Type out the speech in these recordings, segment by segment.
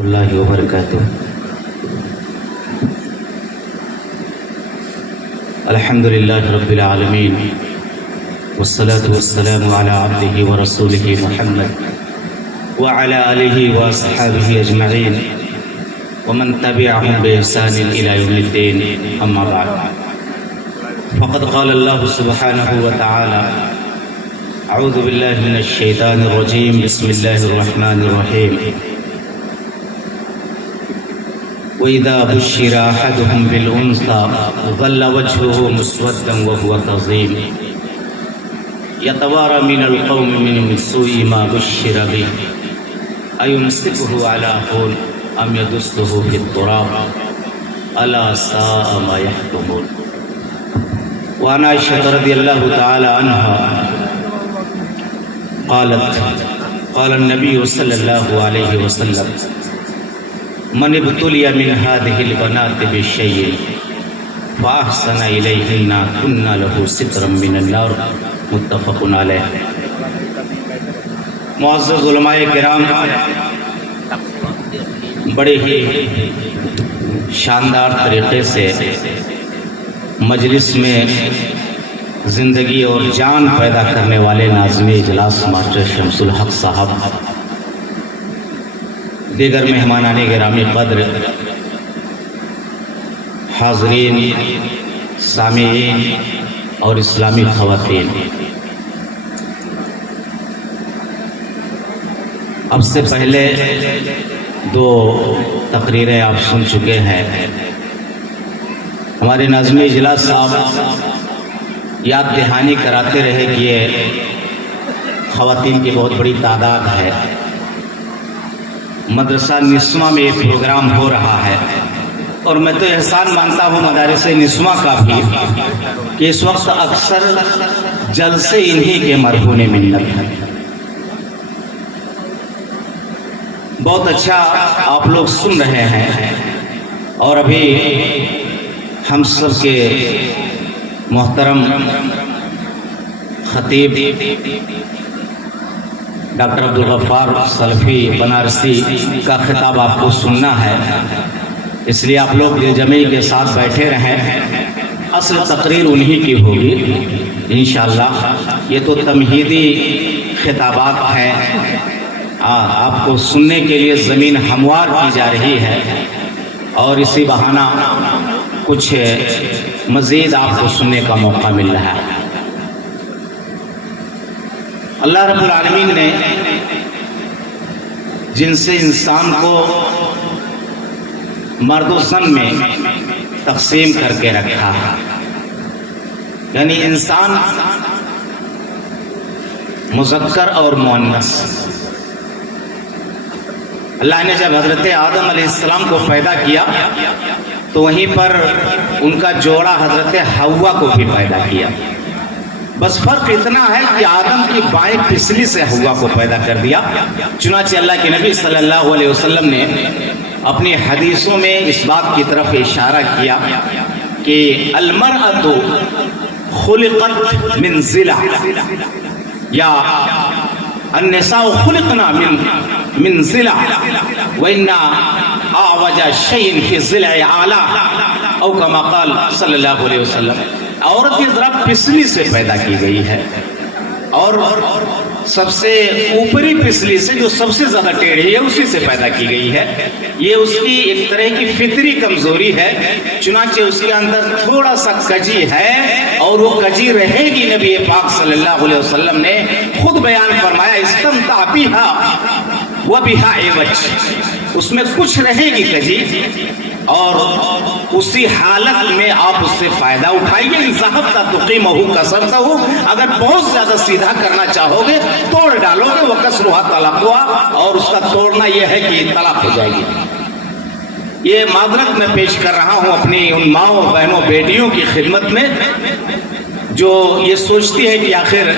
اللہ وبرکاتہ۔ الحمد للہ رب العالمین والصلاة والسلام علی عبدہ ورسولہ محمد وعلی آلہ واصحابہ اجمعین ومن تبعهم بإحسان إلى يوم الدین، اما بعد فقد قال اللہ سبحانہ وتعالی اعوذ باللہ من الشیطان الرجیم بسم اللہ الرحمن الرحیم وَإِذَا بُشِّرَ أَحَدُهُمْ بِالْأُنثَىٰ ظَلَّ وَجْهُهُ مُسْوَدًّا وَهُوَ كَظِيمٌ يَتَوَارَىٰ مِنَ الْقَوْمِ مِن سُوءِ مَا بُشِّرَ بِهِ أَيُمْسِكُهُ عَلَىٰ هُونٍ أَمْ يَدُسُّهُ فِي التُّرَابِ أَلَا سَاءَ مَا يَحْكُمُونَ۔ وعن عائشة رضي الله تعالى عنها قالت قال النبي صلى الله عليه وسلم من ابتلي من هذه البنات بشيء فأحسن إليهن كنا له سترا من النار، متفق علیہ۔ معزز علماء کرام، بڑے ہی شاندار طریقے سے مجلس میں زندگی اور جان پیدا کرنے والے ناظم اجلاس ماسٹر شمس الحق صاحب، دیگر مہمانان گرامی قدر، حاضرین، سامعین اور اسلامی خواتین، اب سے پہلے دو تقریریں آپ سن چکے ہیں۔ ہمارے ناظم اجلاس صاحب یاد دہانی کراتے رہے کہ یہ خواتین کی بہت بڑی تعداد ہے، مدرسہ نسواں میں یہ پروگرام ہو رہا ہے، اور میں تو احسان مانتا ہوں مدارس نسواں کا بھی کہ اس وقت اکثر جلسے انہی کے مرہون منت ہیں۔ بہت اچھا آپ لوگ سن رہے ہیں، اور ابھی ہم سب کے محترم خطیب ڈاکٹر عبدالغفار سلفی بنارسی کا خطاب آپ کو سننا ہے، اس لیے آپ لوگ دل جمعی کے ساتھ بیٹھے رہیں۔ اصل تقریر انہی کی ہوگی انشاءاللہ۔ یہ تو تمہیدی خطابات ہیں، آپ کو سننے کے لیے زمین ہموار کی جا رہی ہے، اور اسی بہانہ کچھ مزید آپ کو سننے کا موقع مل رہا ہے۔ اللہ رب العالمین نے جن سے انسان کو مرد و زن میں تقسیم کر کے رکھا ہے، یعنی انسان مذکر اور مؤنث۔ اللہ نے جب حضرت آدم علیہ السلام کو پیدا کیا تو وہیں پر ان کا جوڑا حضرت حوا کو بھی پیدا کیا، بس فرق اتنا ہے کہ آدم کی بائیں پسلی سے حوا کو پیدا کر دیا۔ چنانچہ اللہ کے نبی صلی اللہ علیہ وسلم نے اپنی حدیثوں میں اس بات کی طرف اشارہ کیا کہ المرأة خلقت من ضلع، یا النساء خلقنا من ضلع وإن أعوج شيء في الضلع أعلى، او کما قال صلی اللہ علیہ وسلم۔ عورت کی ذرا پسلی سے پیدا کی گئی ہے، اور سب سے اوپری پسلی سے جو سب سے زیادہ ٹیڑھی ہے اسی سے پیدا کی گئی ہے۔ یہ اس کی ایک طرح کی فطری کمزوری ہے، چنانچہ اس کے اندر تھوڑا سا کجی ہے، اور وہ کجی رہے گی۔ نبی پاک صلی اللہ علیہ وسلم نے خود بیان فرمایا استمتع بها وبها عوج، اس میں کچھ رہے گی کجی، اور اسی حالت میں آپ اس سے فائدہ اٹھائیے۔ ذہبت تقیمہ کسرتہ، اگر بہت زیادہ سیدھا کرنا چاہو گے توڑ ڈالو گے، وکسرھا طلاقھا، اور اس کا توڑنا یہ ہے کہ طلاق ہو جائے گی۔ یہ معذرت میں پیش کر رہا ہوں اپنی ان ماؤں بہنوں بیٹیوں کی خدمت میں جو یہ سوچتی ہے کہ آخر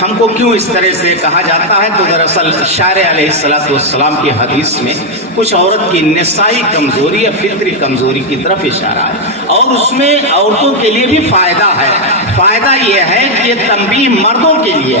ہم کو کیوں اس طرح سے کہا جاتا ہے۔ تو دراصل شاعر علیہ السلام کی حدیث میں کچھ عورت کی نسائی کمزوری یا فطری کمزوری کی طرف اشارہ ہے، اور اس میں عورتوں کے لیے بھی فائدہ ہے۔ فائدہ یہ ہے کہ یہ تنبیہ مردوں کے لیے،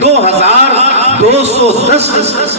2210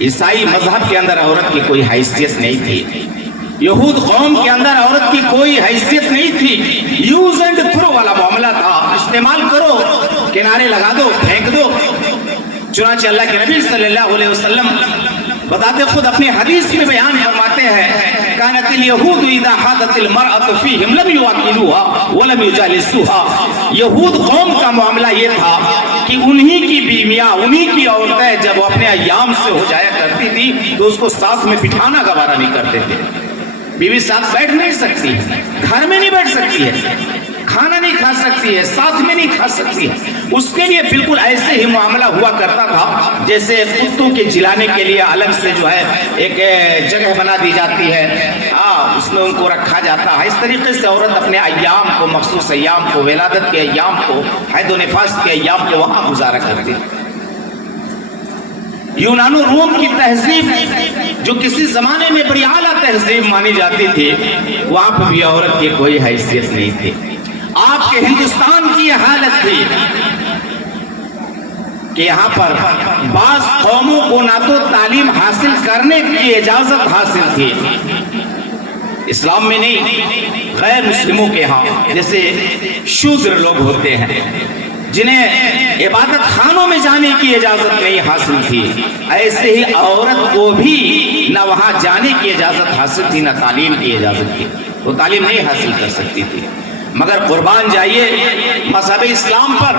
عیسائی مذہب کے اندر عورت کی کوئی حیثیت نہیں تھی، یہود قوم کے اندر عورت کی کوئی حیثیت نہیں تھی، یوز اینڈ تھرو والا معاملہ تھا، استعمال کرو، کنارے لگا دو، پھینک دو۔ چنانچہ اللہ کے نبی صلی اللہ علیہ وسلم بتاتے خود اپنی حدیث میں بیان فرماتے ہیں کانت الیہود اذا حاضت المرأة فیہم لم یواکلوها ولم یجالسوها۔ یہود قوم کا معاملہ یہ تھا کہ انہی کی بیویاں، انہی کی عورتیں جب وہ اپنے ایام سے ہو جایا کرتی تھی تو اس کو ساتھ میں بٹھانا گوارا نہیں کرتے تھے۔ بیوی ساتھ بیٹھ نہیں سکتی، گھر میں نہیں بیٹھ سکتی ہے، کھانا نہیں کھا سکتی ہے، ساتھ میں نہیں کھا سکتی ہے۔ اس کے لیے بالکل ایسے ہی معاملہ ہوا کرتا تھا جیسے کتوں کے جلانے کے لیے الگ سے جو ہے ایک جگہ بنا دی جاتی ہے، اس میں ان کو رکھا جاتا ہے۔ اس طریقے سے عورت اپنے ایام کو، مخصوص ایام کو، ولادت کے ایام کو، حید و نفاس کے ایام کو وہاں گزارا کرتی۔ یونان و روم کی تہذیب جو کسی زمانے میں بڑی اعلیٰ تہذیب مانی جاتی تھی، وہاں پر بھی عورت کی کوئی حیثیت نہیں تھی۔ آپ کے ہندوستان کی یہ حالت تھی کہ یہاں پر بعض قوموں کو نہ تو تعلیم حاصل کرنے کی اجازت حاصل تھی، اسلام میں نہیں، غیر مسلموں کے ہاں جیسے شودر لوگ ہوتے ہیں جنہیں عبادت خانوں میں جانے کی اجازت نہیں حاصل تھی، ایسے ہی عورت کو بھی نہ وہاں جانے کی اجازت حاصل تھی نہ تعلیم کی اجازت تھی، وہ تعلیم نہیں حاصل کر سکتی تھی۔ مگر قربان جائیے مذہب اسلام پر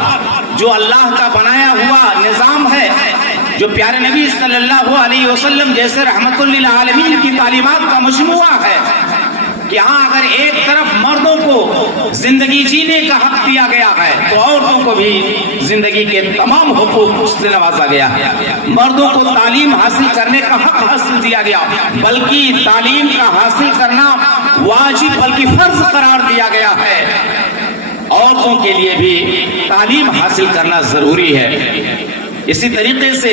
جو اللہ کا بنایا ہوا نظام ہے، جو پیارے نبی صلی اللہ علیہ وسلم جیسے رحمت للعالمین کی تعلیمات کا مجموعہ ہے کہ ہاں اگر ایک طرف مردوں کو زندگی جینے کا حق دیا گیا ہے تو عورتوں کو بھی زندگی کے تمام حقوق سے نوازا گیا ہے۔ مردوں کو تعلیم حاصل کرنے کا حق حاصل دیا گیا، بلکہ تعلیم کا حاصل کرنا واجب بلکہ فرض قرار دیا گیا ہے۔ عورتوں کے لیے بھی تعلیم حاصل کرنا ضروری ہے۔ اسی طریقے سے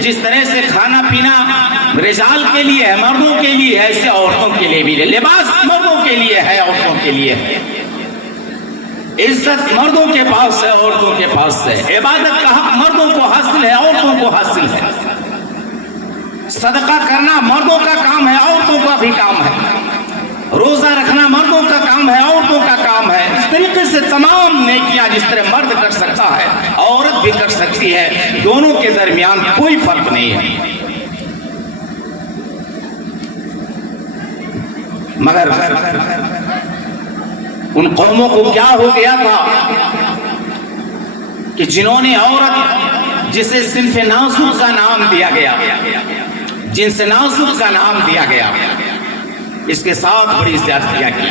جس طرح سے کھانا پینا رجال کے لیے ہے، مردوں کے لیے ہے، ایسے عورتوں کے لیے بھی ہے۔ لباس مردوں کے لیے ہے، عورتوں کے لیے ہے۔ عزت مردوں کے پاس ہے، عورتوں کے پاس ہے۔ عبادت کا حق مردوں کو حاصل ہے، عورتوں کو حاصل ہے۔ صدقہ کرنا مردوں کا کام ہے، عورتوں کا بھی کام ہے۔ روزہ رکھنا مردوں کا کام ہے، عورتوں کا کام ہے۔ اس طریقے سے تمام نیکیاں جس طرح مرد کر سکتا ہے عورت بھی کر سکتی ہے، دونوں کے درمیان کوئی فرق نہیں ہے۔ مگر ان قوموں کو کیا ہو گیا تھا کہ جنہوں نے عورت جسے صنف نازک کا نام دیا گیا، جنس نازک کا نام دیا گیا، اس کے ساتھ بڑی زیادتیاں کی۔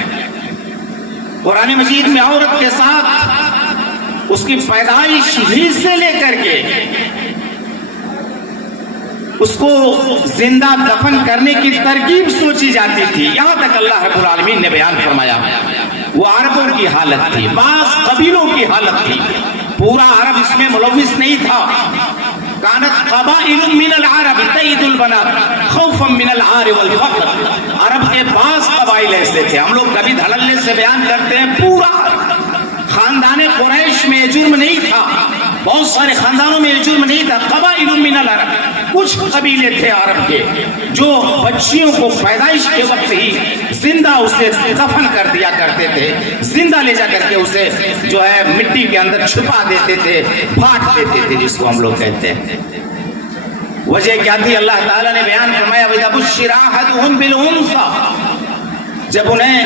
قرآن مجید میں عورت کے ساتھ اس کی پیدائش ہی سے لے کر کے اس کو زندہ دفن کرنے کی ترکیب سوچی جاتی تھی، یہاں تک اللہ رب العالمین نے بیان فرمایا۔ وہ عربوں کی حالت تھی، بعض قبیلوں کی حالت تھی، پورا عرب اس میں ملوث نہیں تھا۔ کانت قبائل من العرب تئید البنات خوفا من العار والفقر۔ عرب کے بعض قبائل ایسے تھے، ہم لوگ کبھی دھڑلے سے بیان کرتے ہیں، پورا خاندان قریش میں یہ جرم نہیں تھا، بہت سارے خاندانوں میں یہ جرم نہیں تھا۔ قبائل من العرب، کچھ قبیلے تھے عرب کے جو بچیوں کو پیدائش کے وقت ہی زندہ اسے دفن کر دیا کرتے تھے، زندہ لے جا کر کے اسے جو ہے مٹی کے اندر چھپا دیتے تھے، پھاٹ دیتے تھے، جس کو ہم لوگ کہتے ہیں۔ وجہ کیا تھی؟ اللہ تعالیٰ نے بیان فرمایا وَإِذَا بُشِّرَ أَحَدُهُم بِالْأُنثىٰ، جب انہیں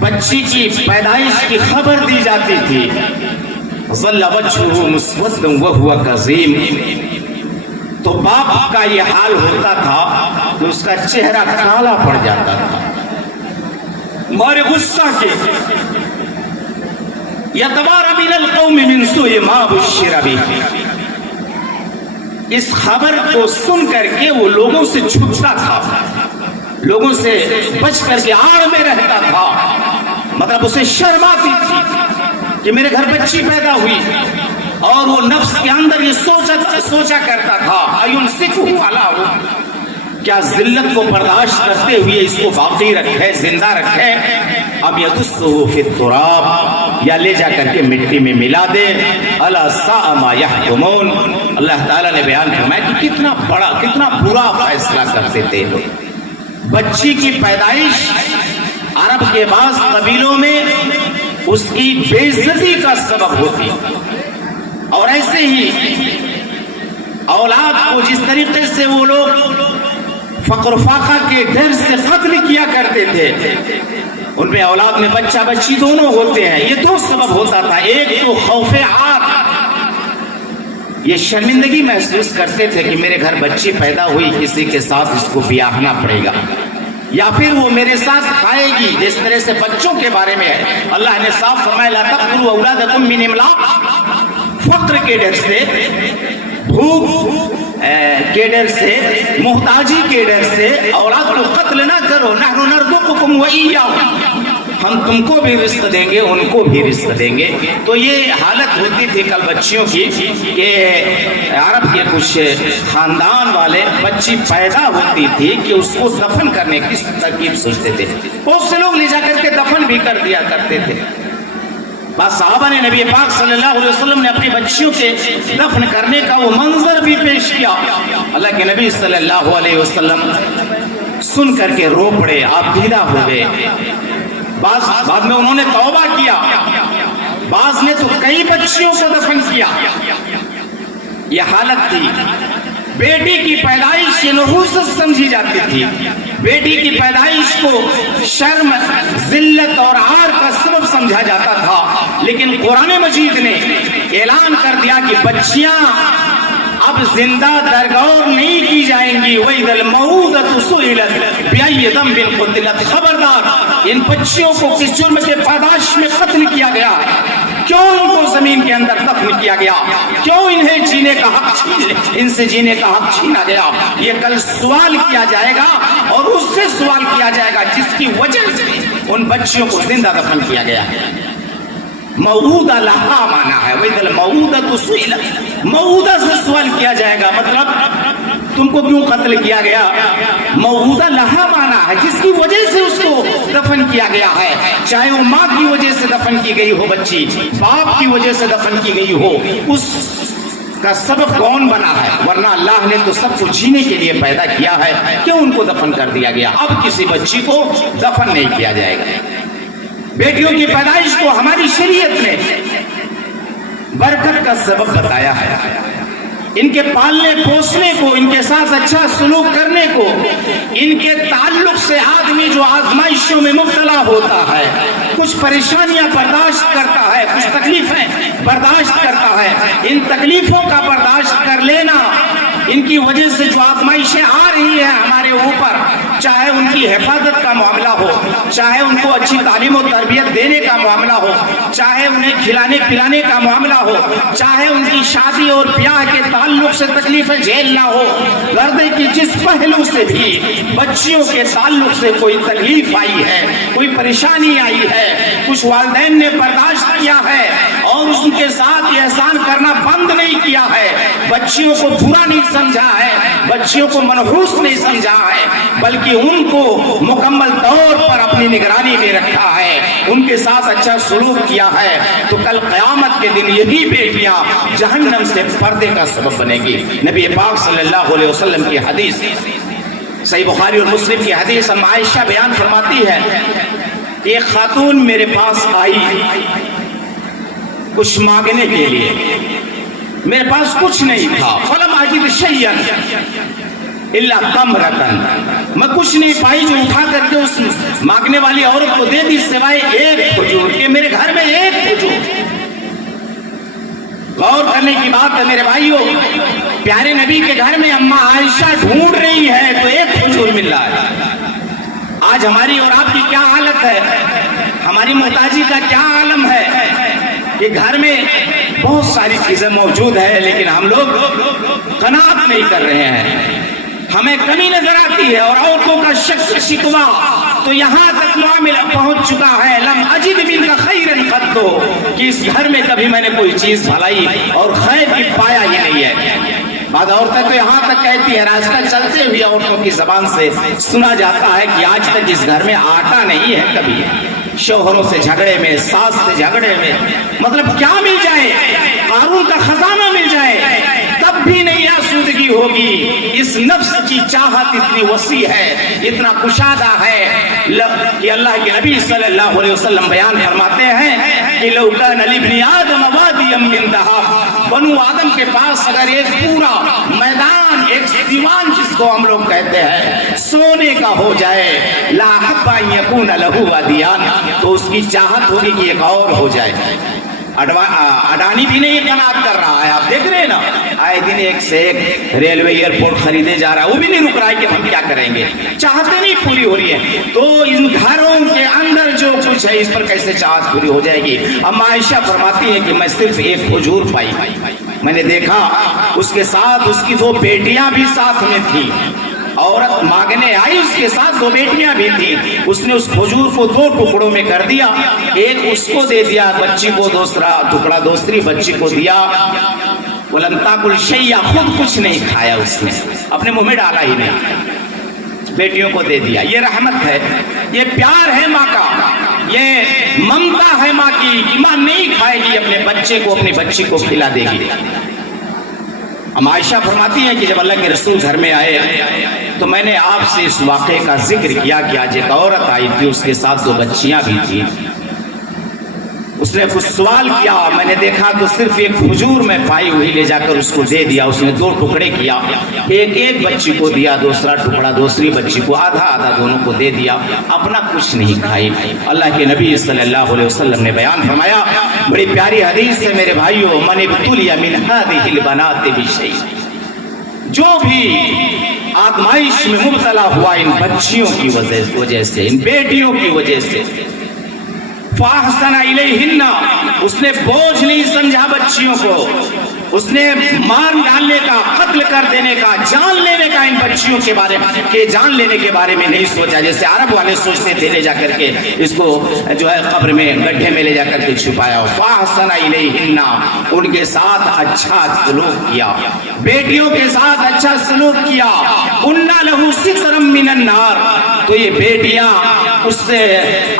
بچی کی پیدائش کی خبر دی جاتی تھی، ظل وجهه مسودا وهو كظيم، تو باپ کا یہ حال ہوتا تھا کہ اس کا چہرہ کالا پڑ جاتا تھا، مارے غصہ کے۔ يَتَوَارَى مِنَ الْقَوْمِ مِنْ سُوءِ مَا بُشِّرَ بِهِ، اس خبر کو سن کر کے وہ لوگوں سے چھپتا تھا، لوگوں سے بچ کر کے آڑ میں رہتا تھا، مطلب اسے شرم آتی تھی کہ میرے گھر بچی پیدا ہوئی، اور وہ نفس کے اندر یہ سوچا کرتا تھا اَيُمْسِكُهُ عَلَىٰ، کیا ذلت کو برداشت کرتے ہوئے اس کو باقی رکھے، زندہ رکھے، اب يَدُسُّهُ فِي التُّرَابِ، یا لے جا کر کے مٹی میں ملا دے. الا ساء ما یحکمون. اللہ تعالیٰ نے بیان فرمایا کہ کتنا بڑا کتنا برا فیصلہ کرتے تھے لوگ. بچی کی پیدائش عرب کے بعض قبیلوں میں اس کی بے عزتی کا سبب ہوتی, اور ایسے ہی اولاد کو جس طریقے سے وہ لوگ فقر و فاقہ کے ڈر سے قتل کیا کرتے تھے, ان میں اولاد میں بچہ بچی دونوں ہوتے ہیں. یہ دو سبب ہوتا تھا, ایک تو خوف عار, یہ شرمندگی محسوس کرتے تھے کہ میرے گھر بچی پیدا ہوئی, کسی کے ساتھ اس کو بیاہنا پڑے گا, یا پھر وہ میرے ساتھ کھائے گی. جس طرح سے بچوں کے بارے میں ہے, اللہ نے صاف فرمایا لا تقتلوا اولادکم من املاق, فقر کے ڈر سے, بھوک کے ڈر سے, محتاجی کے ڈر سے اولاد کو قتل نہ کرو. نحن نرزقکم وإیاہم, ہم تم کو بھی رزق دیں گے, ان کو بھی رزق دیں گے. تو یہ حالت ہوتی تھی کل بچیوں کی کہ عرب کے کچھ خاندان والے بچی پیدا ہوتی تھی کہ اس کو دفن کرنے کی ترکیب سوچتے تھے. بہت سے لوگ لے جا کر کے دفن بھی کر دیا کرتے تھے. بعض صحابہ نے نبی پاک صلی اللہ علیہ وسلم نے اپنی بچیوں کے دفن کرنے کا وہ منظر بھی پیش کیا. اللہ کے نبی صلی اللہ علیہ وسلم سن کر کے رو پڑے, آپ دیدہ ہو گئے. بعد میں انہوں نے توبہ کیا, بعض نے تو کئی بچیوں کو دفن کیا. یہ حالت تھی. بیٹی کی پیدائش یہ نحوست سمجھی جاتی تھی. بیٹی کی پیدائش کو شرم, ذلت اور عار کا سبب سمجھا جاتا تھا. لیکن قرآن مجید نے اعلان کر دیا کہ بچیاں اب زندہ درگور نہیں کی جائیں گی. وَإِذَا الْمَوْءُودَةُ سُئِلَتْ بِأَيِّ ذَنبٍ قُتِلَتْ. خبردار ان بچیوں کو کس جرم کے پاداش میں قتل کیا گیا, کیوں ان کو زمین کے اندر دفن کیا گیا, کیوں انہیں جینے کا حق ان سے جینے کا حق چھینا گیا. یہ کل سوال کیا جائے گا, اور اس سے سوال کیا جائے گا جس کی وجہ سے ان بچیوں کو زندہ دفن کیا گیا. موعودہ لہا مانا ہے, وَإِذَا الْمَوْءُودَةُ سُئِلَتْ, موعودہ سے سوال کیا جائے گا, مطلب تم کو کیوں قتل کیا گیا. موعودہ لہا مانا ہے جس کی وجہ سے اس کو دفن کیا گیا ہے, چاہے وہ ماں کی وجہ سے دفن کی گئی ہو بچی, باپ کی وجہ سے دفن کی گئی ہو, اس کا سبب کون بنا ہے. ورنہ اللہ نے تو سب کو جینے کے لیے پیدا کیا ہے, کیوں ان کو دفن کر دیا گیا. اب کسی بچی کو دفن نہیں کیا جائے گا. بیٹیوں کی پیدائش کو ہماری شریعت نے برکت کا سبب بتایا ہے. ان کے پالنے پوسنے کو, ان کے ساتھ اچھا سلوک کرنے کو, ان کے تعلق سے آدمی جو آزمائشوں میں مبتلا ہوتا ہے, کچھ پریشانیاں برداشت کرتا ہے, کچھ تکلیفیں برداشت کرتا ہے, ان تکلیفوں کا برداشت کر لینا, ان کی وجہ سے جو آزمائشیں آ رہی ہیں ہمارے اوپر, چاہے ان کی حفاظت کا معاملہ ہو, چاہے ان کو اچھی تعلیم و تربیت دینے کا معاملہ ہو, چاہے انہیں کھلانے پلانے کا معاملہ ہو, چاہے ان کی شادی اور بیاہ کے تعلق سے تکلیفیں جھیلنا ہو, گردے کی جس پہلو سے بھی بچیوں کے تعلق سے کوئی تکلیف آئی ہے, کوئی پریشانی آئی ہے, کچھ والدین نے برداشت کیا ہے اور ان کے ساتھ یہ احسان کرنا بند نہیں کیا ہے, بچیوں کو برا نہیں سمجھا ہے, بچیوں کو منحوس نہیں سمجھا ہے, بلکہ ان کو مکمل طور پر اپنی نگرانی میں رکھا ہے, ان کے ساتھ اچھا سلوک کیا ہے, تو کل قیامت کے دن یہی بیٹیاں جہنم سے پردے کا سبب بنے گی. نبی پاک صلی اللہ علیہ وسلم کی حدیث, صحیح بخاری اور مسلم کی حدیث, ام عائشہ بیان فرماتی ہے کہ ایک خاتون میرے پاس آئی کچھ مانگنے کے لیے, میرے پاس کچھ نہیں تھا. فلم اجد شیئا الا تمرۃ, میں کچھ نہیں پائی جو اٹھا کر کے اس مانگنے والی عورت کو دے دی سوائے ایک کھجور کے. میرے گھر میں ایک کھجور. غور کرنے کی بات ہے میرے بھائیوں, پیارے نبی کے گھر میں اماں عائشہ ڈھونڈ رہی ہے تو ایک کھجور مل رہا ہے. آج ہماری اور آپ کی کیا حالت ہے, ہماری محتاجی کا کیا عالم ہے کہ گھر میں بہت ساری چیزیں موجود ہیں لیکن ہم لوگ قناعت نہیں کر رہے ہیں, ہمیں کمی نظر آتی ہے. اور عورتوں کا شک شکوا تو یہاں تک معاملہ پہنچ چکا ہے, لم اجد منک خیرا قط, کہ اس گھر میں کبھی میں نے کوئی چیز بھلائی اور خیر کی پایا ہی نہیں ہے. بعض عورتیں تو یہاں تک کہتی ہیں، راستہ چلتے ہوئے عورتوں کی زبان سے سنا جاتا ہے کہ آج تک اس گھر میں آٹا نہیں ہے کبھی، شوہروں سے جھگڑے میں، ساس سے جھگڑے میں، مطلب کیا مل جائے، قارون کا خزانہ مل جائے تب بھی نہیں آسودگی ہوگی۔ اس نفس کی چاہت اتنی وسیع ہے، اتنا کشادہ ہے کہ اللہ کے نبی صلی اللہ علیہ وسلم بیان فرماتے ہیں کہ لو کان لابن آدم وادی من ذهب، بنو آدم کے پاس اگر ایک پورا میدان، ایک دیوان جس کو ہم لوگ کہتے ہیں سونے کا ہو جائے، لا حب ان یکون له وادیان، تو اس کی چاہت ہوگی کہ ایک اور ہو جائے۔ اڈانی بھی نہیں قناعت کر رہا ہے، آپ دیکھ رہے ہیں نا، آئے دن ایک سے ایک ریلوے ایئرپورٹ خریدے جا رہا ہے، وہ بھی نہیں رک رہا ہے کہ ہم کیا کریں گے، چاہتے نہیں پوری ہو رہی ہے۔ تو ان گھروں کے اندر جو کچھ ہے اس پر کیسے چاہت پوری ہو جائے گی؟ اما عائشہ فرماتی ہے کہ میں صرف ایک کھجور پائی، میں نے دیکھا اس کے ساتھ اس کی دو بیٹیاں بھی ساتھ میں تھیں، عورت مانگنے آئی، اس کے ساتھ دو بیٹیاں بھی تھیں، اس نے اس کھجور کو دو ٹکڑوں میں کر دیا، ایک اس کو دے دیا بچی کو، دوسرا ٹکڑا دوسری بچی کو دیا۔ وَلَمْ تَأْكُلْ شَيْئًا، خود کچھ نہیں کھایا، اس نے اپنے منہ میں ڈالا ہی نہیں، بیٹیوں کو دے دیا۔ یہ رحمت ہے، یہ پیار ہے ماں کا، یہ ممتا ہے ماں کی، ماں نہیں کھائے گی اپنے بچے کو، اپنی بچی کو کھلا دے گی۔ ہم عائشہ فرماتی ہیں کہ جب اللہ کے رسول گھر میں آئے تو میں نے آپ سے اس واقعے کا ذکر کیا کہ آج ایک عورت آئی تھی، اس کے ساتھ دو بچیاں بھی تھیں، اس نے کچھ سوال کیا، میں نے دیکھا تو صرف ایک کھجور میں پائی ہوئی لے جا کر اس کو دے دیا، اس نے دو ٹکڑے کیا، ایک بچی کو دیا، دوسرا ٹکڑا دوسری بچی کو، آدھا آدھا دونوں کو دے دیا، اپنا کچھ نہیں کھائی۔ اللہ کے نبی صلی اللہ علیہ وسلم نے بیان فرمایا، بڑی پیاری حدیث ہے میرے بھائیو، من ابتلی من هذه البنات بشیء، جو بھی آزمائش میں مبتلا ہوا ان بچیوں کی وجہ سے، ان بیٹیوں کی وجہ سے، فاحسن الیہن، اس نے بوجھ نہیں سمجھا بچیوں کو، اس نے مار ڈالنے کا، قتل کر دینے کا، جان لینے کا ان بچیوں کے بارے میں، جان لینے کے بارے میں نہیں سوچا، جیسے عرب والے سوچتے تھے، لے جا کر کے اس کو جو ہے قبر میں گڈھے میں لے جا کر کے چھپایا۔ فاحسن الیہن، ان کے ساتھ اچھا سلوک کیا، بیٹیوں کے ساتھ اچھا سلوک کیا۔ کنا لہ سترا من النار، تو یہ بیٹیاں اس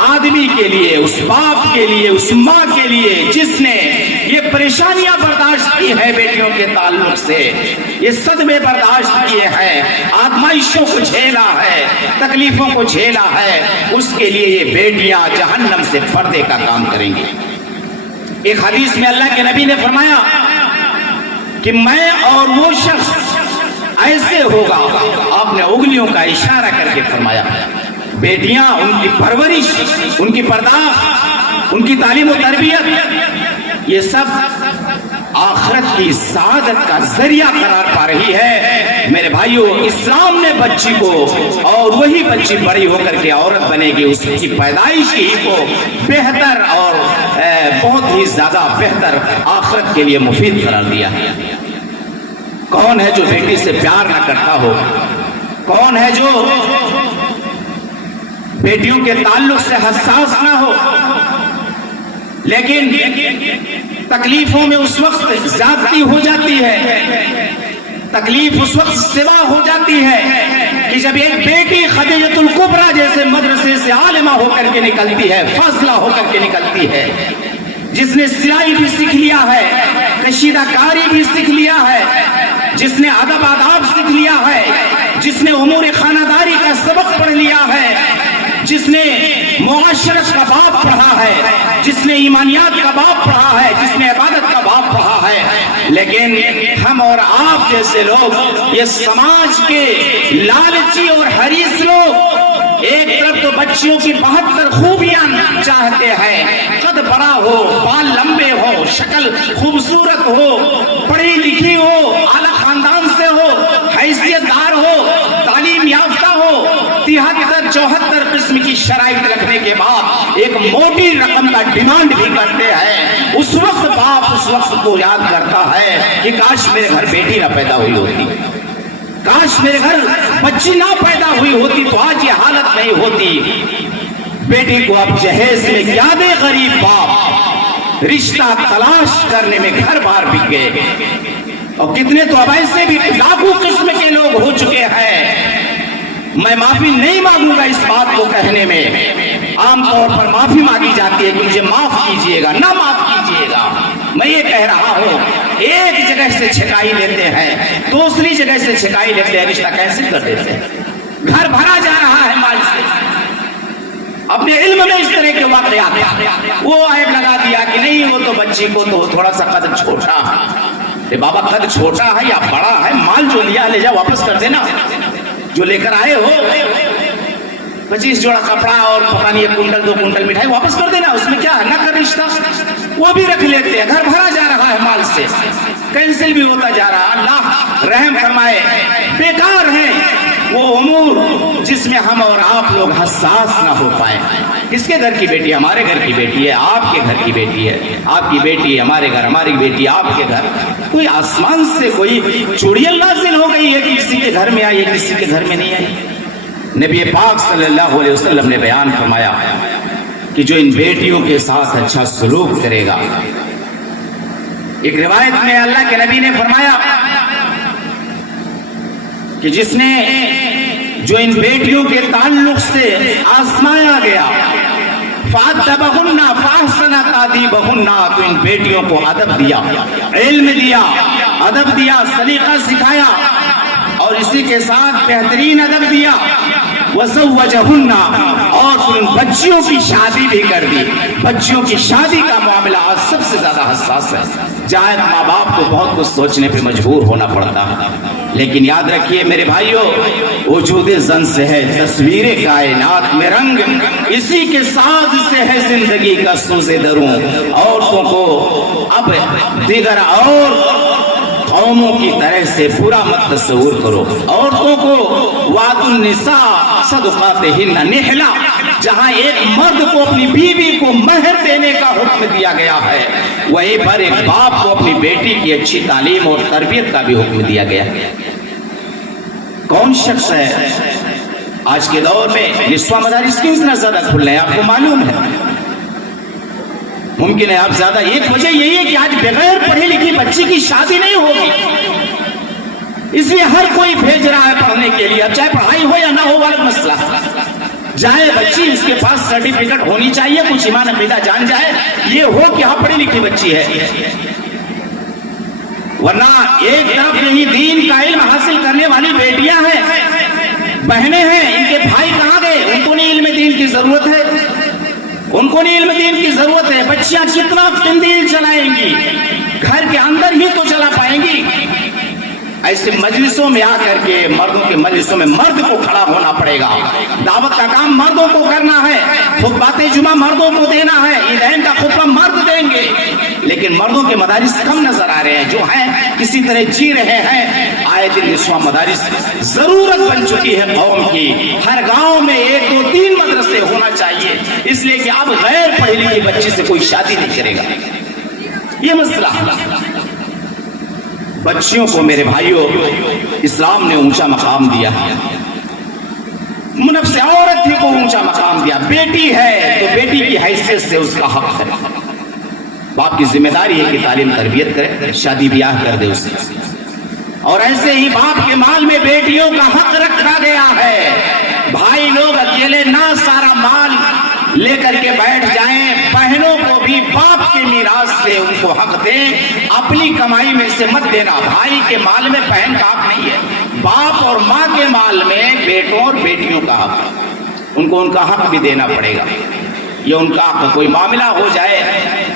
آدمی کے لیے، اس باپ کے لیے، اس ماں کے لیے جس نے یہ پریشانیاں برداشت کی ہے بیٹیوں کے تعلق سے، یہ صدمے برداشت کیے ہیں، آزمائشوں کو جھیلا ہے، تکلیفوں کو جھیلا ہے، اس کے لیے یہ بیٹیاں جہنم سے پردے کا کام کریں گی۔ ایک حدیث میں اللہ کے نبی نے فرمایا کہ میں اور وہ شخص ایسے ہوگا، آپ نے انگلیوں کا اشارہ کر کے فرمایا، بیٹیاں، ان کی پرورش، ان کی پرداخت، ان کی تعلیم و تربیت، یہ سب آخرت کی سعادت کا ذریعہ قرار پا رہی ہے۔ میرے بھائیو، اسلام نے بچی کو، اور وہی بچی بڑی ہو کر کے عورت بنے گی، اس کی پیدائش ہی کو بہتر اور بہت ہی زیادہ بہتر آخرت کے لیے مفید قرار دیا ہے۔ کون ہے جو بیٹی سے پیار نہ کرتا ہو؟ کون ہے جو بیٹیوں کے تعلق سے حساس نہ ہو؟ لیکن تکلیفوں میں اس وقت زیادتی ہو جاتی ہے، تکلیف اس وقت سوا ہو جاتی ہے کہ جب ایک بیٹی خدیجۃ الکبریٰ جیسے مدرسے سے عالمہ ہو کر کے نکلتی ہے، فاضلہ ہو کر کے نکلتی ہے، جس نے سلائی بھی سیکھ لیا ہے، کشیدہ کاری بھی سیکھ لیا ہے، جس نے ادب آداب سیکھ لیا ہے، جس نے امور خانہ داری کا سبق پڑھ لیا ہے، جس نے معاشرت کا باب پڑھا ہے، جس نے ایمانیات کا باب پڑھا ہے، جس نے عبادت کا باب پڑھا ہے، لیکن ہم اور آپ جیسے لوگ، یہ سماج کے لالچی اور حریص لوگ، ایک طرف تو بچیوں کی 72 خوبیاں چاہتے ہیں، قد بڑا ہو، بال لمبے ہو، شکل خوبصورت ہو، پڑھی لکھی ہو، اعلیٰ خاندان سے ہو، حیثیت دار ہو، تعلیم یافتہ ہو، 73-74 قسم کی شرائط رکھنے کے بعد ایک موٹی رقم کا ڈیمانڈ بھی کرتے ہیں۔ اس وقت باپ اس وقت کو یاد کرتا ہے کہ کاش میرے گھر بیٹی نہ پیدا ہوئی ہوتی، کاش میرے گھر بچی نہ پیدا ہوئی ہوتی تو آج یہ حالت نہیں ہوتی۔ بیٹی کو اب جہیز میں کیا دے غریب باپ، رشتہ تلاش کرنے میں گھر بار بک گئے، اور کتنے تو اب ایسے بھی لاکھوں قسم کے لوگ ہو چکے ہیں. میں معافی نہیں مانگوں گا اس بات کو کہنے میں. عام طور پر معافی مانگی جاتی ہے کہ مجھے معاف کیجئے گا، نہ معاف کیجئے گا. میں یہ کہہ رہا ہوں ایک جگہ سے چھکائی لیتے ہیں، دوسری جگہ سے چھکائی لیتے ہیں، رشتہ کینسل کر دیتے ہیں. گھر بھرا جا رہا ہے مال سے. اپنے علم میں اس طرح کے واقعات وہ عیب لگا دیا کہ نہیں وہ تو بچی کو تو تھوڑا سا قد چھوٹا ہے. بابا قد چھوٹا ہے یا بڑا ہے، مال جو لیا لے جا واپس کر دینا. جو لے کر آئے ہو 25 جوڑا کپڑا اور پتہ نہیں 1 کنٹل 2 کنٹل مٹھائی واپس کر دینا، اس میں کیا ہے، نہ کر رشتہ. وہ بھی رکھ لیتے ہیں. گھر بھرا جا رہا ہے مال سے، کینسل بھی ہوتا جا رہا. اللہ رحم فرمائے. بیکار ہیں وہ امور جس میں ہم اور آپ لوگ حساس نہ ہو پائیں. کس کے گھر کی بیٹی؟ ہمارے گھر کی بیٹی ہے، آپ کے گھر کی بیٹی ہے. آپ کی بیٹی ہے ہمارے گھر، ہماری بیٹی آپ کے گھر. کوئی آسمان سے کوئی چڑیل نازل ہو گئی ہے کہ کسی کے گھر میں آئی ہے کسی کے گھر میں نہیں آئی. نبی پاک صلی اللہ علیہ وسلم نے بیان فرمایا کہ جو ان بیٹیوں کے ساتھ اچھا سلوک کرے گا. ایک روایت میں اللہ کے نبی نے فرمایا کہ جس نے جو ان بیٹیوں کے تعلق سے آزمایا گیا فَأَدَّبَهُنَّ فَأَحْسَنَ تَأْدِيبَهُنَّ، تو ان بیٹیوں کو ادب دیا، علم دیا، ادب دیا، سلیقہ سکھایا اور اسی کے ساتھ بہترین ادب دیا. وَزَوَّجَهُنَّ، اور پھر ان بچیوں کی شادی بھی کر دی. بچیوں کی شادی کا معاملہ آج سب سے زیادہ حساس ہے. جہاں ماں باپ کو بہت کچھ سوچنے پہ مجبور ہونا پڑتا ہے. لیکن یاد رکھیے میرے بھائیوں، وجود زن سے ہے تصویر کائنات میں رنگ، اسی کے ساتھ سے ہے زندگی کا سوز دروں. عورتوں کو اب دیگر اور قوموں کی طرح سے برا مت تصور کرو. عورتوں کو وعد النساء صدقاتہن نحلا، جہاں ایک مرد کو اپنی بیوی کو مہر دینے کا حکم دیا گیا ہے، وہیں پر ایک باپ کو اپنی بیٹی کی اچھی تعلیم اور تربیت کا بھی حکم دیا گیا ہے. کون شخص ہے آج کے دور میں نسواں مدارس کیوں اتنا زیادہ کھل رہے ہیں؟ آپ کو معلوم ہے. ممکن ہے آپ زیادہ، ایک وجہ یہی ہے کہ آج بغیر پڑھی لکھی بچی کی شادی نہیں ہوگی، اس لیے ہر کوئی بھیج رہا ہے پڑھنے کے لیے. اب چاہے پڑھائی ہو یا نہ ہو والا مسئلہ، جائے بچی اس کے پاس سرٹیفکیٹ ہونی چاہیے، کچھ ایمان عقیدہ جان جائے، یہ ہو کہ ہاں پڑھی لکھی بچی ہے. ورنہ ایک طرف نہیں دین کا علم حاصل کرنے والی بیٹیاں ہیں، بہنیں ہیں، ان کے بھائی کہاں گئے؟ ان کو نہیں علم دین کی ضرورت ہے، ان کو نہیں علم دین کی ضرورت ہے. بچیاں کتنا قندیل چلائیں گی، گھر کے اندر ہی تو چلا پائیں گی. ایسے مجلسوں میں آ کر کے مردوں کے مجلسوں میں مرد کو کھڑا ہونا پڑے گا. دعوت کا کام مردوں کو کرنا ہے، خطبات جمعہ مردوں کو دینا ہے، عیدین کا خطبہ مرد دیں گے. لیکن مردوں کے مدارس کم نظر آ رہے ہیں، جو ہیں کسی طرح جی رہے ہیں. آئے دن نسواں مدارس ضرورت بن چکی ہے قوم کی. ہر گاؤں میں 1 2 3 مدرسے ہونا چاہیے، اس لیے کہ اب غیر پڑھی لکھی بچی سے کوئی شادی نہیں کرے گا. یہ مسئلہ. بچیوں کو میرے بھائیوں اسلام نے اونچا مقام دیا، نفس عورت ہی کو اونچا مقام دیا. بیٹی ہے تو بیٹی کی حیثیت سے اس کا حق ہے. باپ کی ذمہ داری ہے کہ تعلیم تربیت کرے، شادی بیاہ کر دے اسے. اور ایسے ہی باپ کے مال میں بیٹیوں کا حق رکھا گیا ہے. بھائی لوگ اکیلے نہ سارا مال لے کر کے بیٹھ جائیں، بہنوں کو بھی باپ کے میراث سے ان کو حق دیں، اپنی کمائی میں سے مت دینا. بھائی کے مال میں بہن کا حق نہیں ہے، باپ اور ماں کے مال میں بیٹوں اور بیٹیوں کا حق ہے. ان کو ان کا حق بھی دینا پڑے گا. یہ ان کا حق، کوئی معاملہ ہو جائے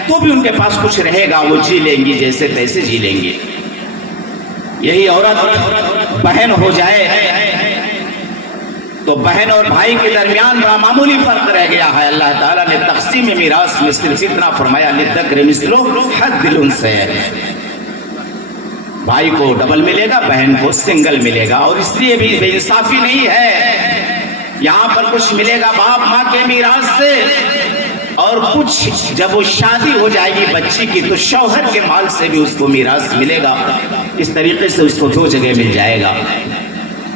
تو بھی ان کے پاس کچھ رہے گا، وہ جی لیں گی جیسے تیسے جی لیں گی. یہی عورت بہن ہو جائے تو بہن اور بھائی کے درمیان بڑا معمولی فرق رہ گیا ہے. اللہ تعالیٰ نے تقسیم میراث میں صرف اتنا فرمایا للذکر مثل حظ الانثیین، بھائی کو ڈبل ملے گا، بہن کو سنگل ملے گا. اور اس لیے بھی بے انصافی نہیں ہے، یہاں پر کچھ ملے گا باپ ماں کے میراث سے، اور کچھ جب وہ شادی ہو جائے گی بچی کی تو شوہر کے مال سے بھی اس کو میراث ملے گا. اس طریقے سے اس کو 2 جگہ مل جائے گا.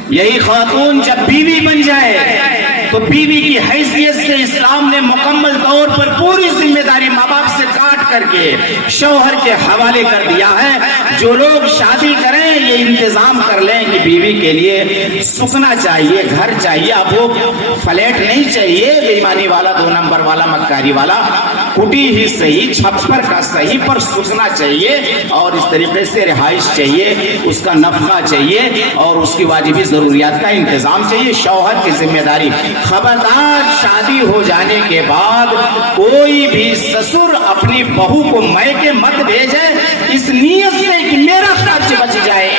یہی خاتون جب بیوی بن جائے تو بیوی کی حیثیت سے اسلام نے مکمل طور پر پوری ذمہ داری ماں باپ سے کاٹ کر کے شوہر کے حوالے کر دیا ہے. جو لوگ شادی کریں یہ انتظام کر لیں کہ بیوی کے لیے سکنا چاہیے, گھر چاہیے. اب وہ فلیٹ نہیں چاہیے بے ایمانی والا, 2 نمبر والا, مکاری والا, کٹی ہی صحیح, چھپر کا صحیح, پر سکنا چاہیے. اور اس طریقے سے رہائش چاہیے, اس کا نفقہ چاہیے, اور اس کی واجبی ضروریات کا انتظام چاہیے. شوہر کی ذمہ داری. خبردار شادی ہو جانے کے بعد کوئی بھی سسر اپنی بہو کو میکے مت بھیجے اس نیت سے کہ میرا خرچ بچ جائے.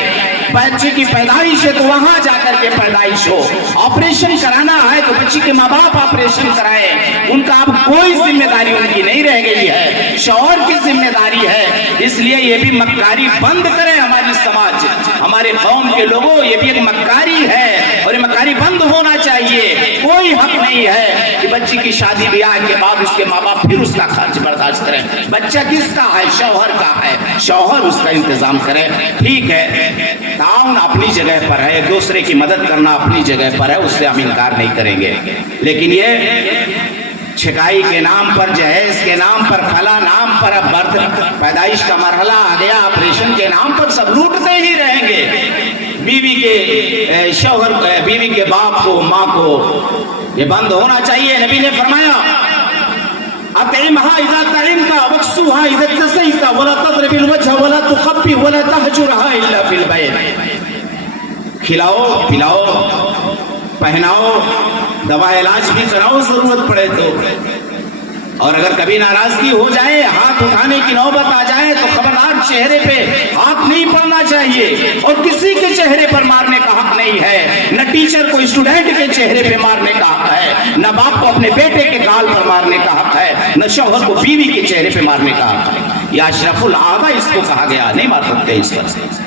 بچے کی پیدائش ہے تو وہاں جا کر کے پیدائش ہو. آپریشن کرانا ہے تو بچی کے ماں باپ آپریشن کرائے. ان کا اب کوئی ذمہ داری ان کی نہیں رہ گئی ہے, شوہر کی ذمہ داری ہے. اس لیے یہ بھی مکاری بند کرے ہماری سماج, ہمارے قوم کے لوگوں. یہ بھی ایک مکاری ہے اور یہ مکاری بند ہونا چاہیے. کوئی حق نہیں ہے کہ بچی کی شادی بیاہ کے بعد اس کے ماں باپ پھر اس کا خرچ برداشت کریں. بچہ کس کا ہے؟ شوہر کا ہے. شوہر اس کا انتظام کرے. ٹھیک ہے, تعاون اپنی جگہ پر ہے, ایک دوسرے کی مدد کرنا اپنی جگہ پر ہے, اس سے ہم انکار نہیں کریں گے. لیکن یہ چھکائی کے نام پر, جہیز کے نام پر, فلاں نام پر, اب برتھ پیدائش کا مرحلہ آ گیا, آپریشن کے نام پر سب لوٹتے ہی رہیں گے. بیوی کے شوہر, بیوی کے باپ کو, ماں کو یہ بند ہونا چاہیے. نبی نے فرمایا اطعمها اذا طعمت واكسوها اذا اكتسيت ولا تضرب الوجه ولا تخبي ولا تهجرها الا في البيت. کھلاؤ پلاؤ, پہناؤ, دوا علاج بھی کراؤ ضرورت پڑے تو. اور اگر کبھی ناراضگی ہو جائے, ہاتھ اٹھانے کی نوبت آ جائے تو خبردار چہرے پہ ہاتھ نہیں پڑنا چاہیے. اور کسی کے چہرے پر مارنے کا حق نہیں ہے. نہ ٹیچر کو اسٹوڈنٹ کے چہرے پہ مارنے کا حق ہے, نہ باپ کو اپنے بیٹے کے گال پر مارنے کا حق ہے, نہ شوہر کو بیوی کے چہرے پہ مارنے کا حق ہے. یہ اشرف العادہ اس کو کہا گیا, نہیں مار سکتے اس پر.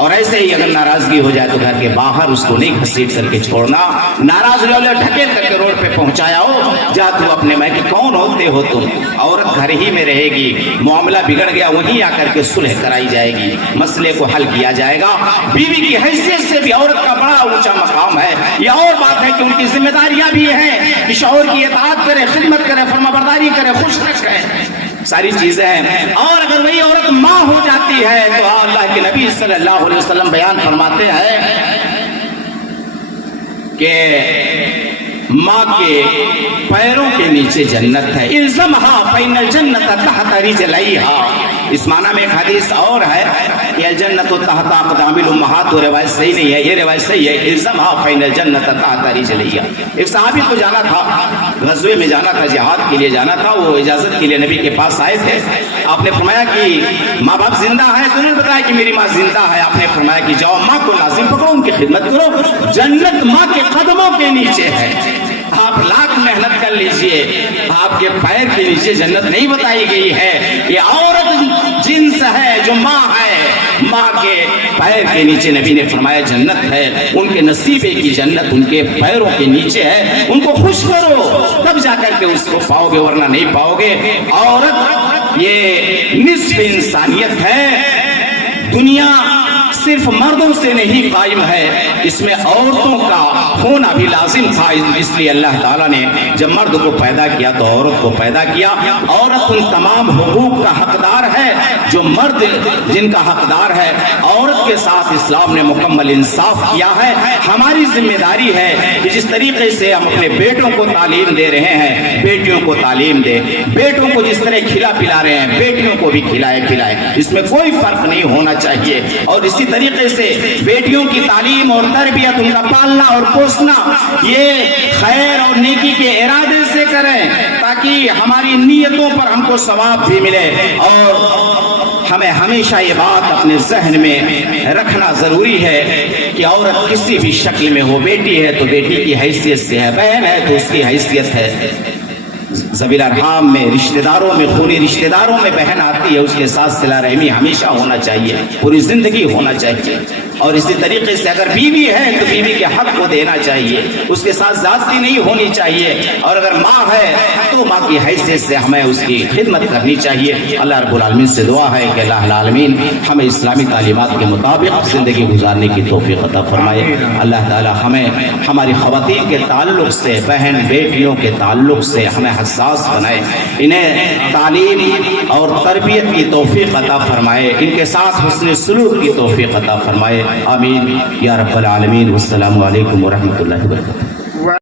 اور ایسے ہی اگر ناراضگی ہو جائے تو گھر کے باہر اس کو نہیں گھسیٹ کر کے چھوڑنا. ناراض ہو جائے ڈھکیل کر کے روڈ پہ پہنچایا ہو, جا تو اپنے میکے. کون ہوتے ہو تم؟ عورت گھر ہی میں رہے گی, معاملہ بگڑ گیا وہیں آ کر کے صلح کرائی جائے گی, مسئلے کو حل کیا جائے گا. بیوی کی حیثیت سے بھی عورت کا بڑا اونچا مقام ہے. یہ اور بات ہے کہ ان کی ذمہ داریاں بھی ہیں کہ شوہر کی اطاعت کرے, خدمت کرے, فرمانبرداری کرے, خوش رکھے, ساری چیزیں ہیں. اور اگر وہی عورت ماں ہو جاتی ہے تو اللہ کے نبی صلی اللہ علیہ وسلم بیان فرماتے ہیں کہ ماں کے پیروں کے نیچے جنت ہے. الزمہا فإن الجنت تحت رجلیہا. اس معنی میں ایک حدیث اور ہے کہ الجنت تحت اقدام الامہات. وہ روایت صحیح نہیں ہے, یہ روایت صحیح ہے. الزمہا فإن الجنت تحت رجلیہا. ایک صحابی کو جانا تھا, غزوے میں جانا تھا, جہاد کے لیے جانا تھا. وہ اجازت کے لیے نبی کے پاس آئے تھے. آپ نے فرمایا کہ ماں باپ زندہ ہے؟ تو انہوں نے بتایا کہ میری ماں زندہ ہے. آپ نے فرمایا کہ جاؤ ماں کو لازم پکڑو, ان کی خدمت کرو, جنت ماں کے قدموں کے نیچے ہے. آپ لاکھ محنت کر لیجئے, آپ کے پیر کے نیچے جنت نہیں بتائی گئی ہے. یہ عورت جنس ہے جو ماں ہے, ماں کے پیر کے نیچے نبی نے فرمایا جنت ہے. ان کے نصیبے کی جنت ان کے پیروں کے نیچے ہے. ان کو خوش کرو, تب جا کر کے اس کو پاؤ گے, ورنہ نہیں پاؤ گے. عورت یہ نصف انسانیت ہے. دنیا صرف مردوں سے نہیں قائم ہے, اس میں عورتوں کا ہونا بھی لازم تھا. اس لیے اللہ تعالیٰ نے جب مرد کو پیدا کیا تو عورت کو پیدا کیا. عورت ان تمام حقوق کا حقدار ہے جو مرد جن کا حقدار ہے. عورت کے ساتھ اسلام نے مکمل انصاف کیا ہے. ہماری ذمہ داری ہے کہ جس طریقے سے ہم اپنے بیٹوں کو تعلیم دے رہے ہیں, بیٹیوں کو تعلیم دیں. بیٹوں کو جس طرح کھلا پلا رہے ہیں بیٹیوں کو بھی کھلائے پلائے, اس میں کوئی فرق نہیں ہونا چاہیے. اور اسی طریقے سے بیٹیوں کی تعلیم اور تربیت, ان کا پالنا اور پوسنا, یہ خیر اور نیکی کے ارادے سے کریں تاکہ ہماری نیتوں پر ہم کو ثواب بھی ملے. اور ہمیں ہمیشہ یہ بات اپنے ذہن میں رکھنا ضروری ہے کہ عورت کسی بھی شکل میں ہو, بیٹی ہے تو بیٹی کی حیثیت سے ہے, بہن ہے تو اس کی حیثیت ہے. ذوی الارحام میں, رشتہ داروں میں, خونی رشتہ داروں میں بہن آتی ہے, اس کے ساتھ صلہ رحمی ہمیشہ ہونا چاہیے, پوری زندگی ہونا چاہیے. اور اسی طریقے سے اگر بیوی ہے تو بیوی کے حق کو دینا چاہیے, اس کے ساتھ زیادتی نہیں ہونی چاہیے. اور اگر ماں ہے تو ماں کی حیثیت سے ہمیں اس کی خدمت کرنی چاہیے. اللہ رب العالمین سے دعا ہے کہ اللہ العالمین ہمیں اسلامی تعلیمات کے مطابق زندگی گزارنے کی توفیق عطا فرمائے. اللہ تعالی ہمیں ہماری خواتین کے تعلق سے, بہن بیٹیوں کے تعلق سے ہمیں حساس احساس بنائے، انہیں تعلیم اور تربیت کی توفیق عطا فرمائے، ان کے ساتھ حسن سلوک کی توفیق عطا فرمائے، آمین یا رب العالمین۔ والسلام علیکم ورحمۃ اللہ وبرکاتہ۔